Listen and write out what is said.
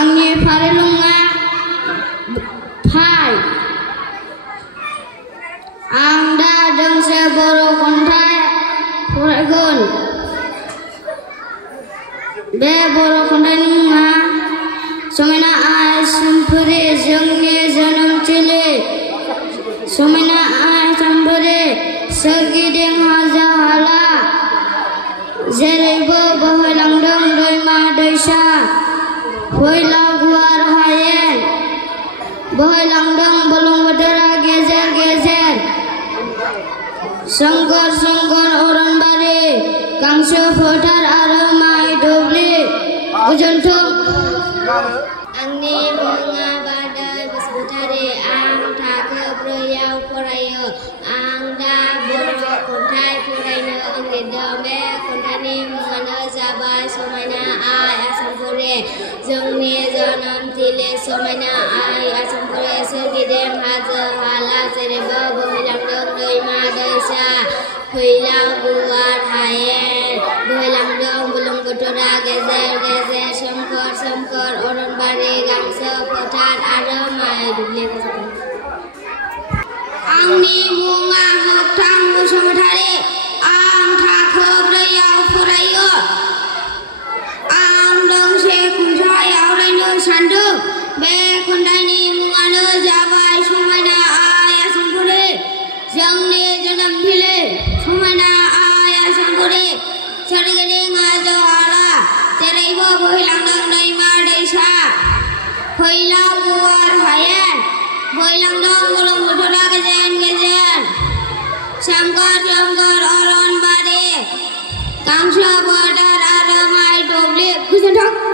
आंनि फारिलाङा फाय आं दा दोंसे बर' खन्थाइ फरायगोन। बे बर' खन्थाइनि मुङा समायना आइ सोमफोरे जोंनि जोनोमथिलि। समायना आइ सोमफोरे सोरगिदिं हाजो हाला, जेरैबो बोहैलांदों दैमा दैसा, फैलाव गुवार हायेन, बोहैलांदों बुरलुंबुथुरा गेजेर गेजेर। सोमखोर सोमखोर अरनबारि, गांसो फोथार आरो माइ दुब्लि। गोजोन्थों। आंनि मुङा बारदै बसुमतारी। आं थाखो 4आव फरायो। आं दा बर' खन्थाइ फरायनो ओंखारदों। बे खन्थाइनि मुङानो जाबाय समायना आइ आसामफोरे जोंनि जोनोमथिलि। समायना आइ आसामफोरे सोरगिदिं हाजो हाला, जेरैबो बोहैलांदों दैमा दैसा, फैलाव गुवार हायेन, बोहैलांदों बुरलुंबुथुरा गेजेर गेजेर। सोमखोर सोमखोर अरनबारि, गांसो फोथार आरो माइ दुब्लि। आंनि मुङा मोगथां बसुमतारी। आं थाखो 4आव फरायो। आं दोंसे खन्थाइ आवरायनो सानदों। बे खन्थाइनि मुङानो जाबाय समायना आइ आसामफोरे जोंनि जोनोमथिलि। समायना आइ आसामफोरे सोरगिदिं हाजो हाला, जेरैबो बोहैलांदों दैमा दैसा, फैलाव गुवार हायेन, बोहैलांदों बुरलुंबुथुरा गेजेर गेजेर। सोमखोर सोमखोर अरनबारि, गांसो फोथार आरो माइ दुब्लि। गोजोन्थों।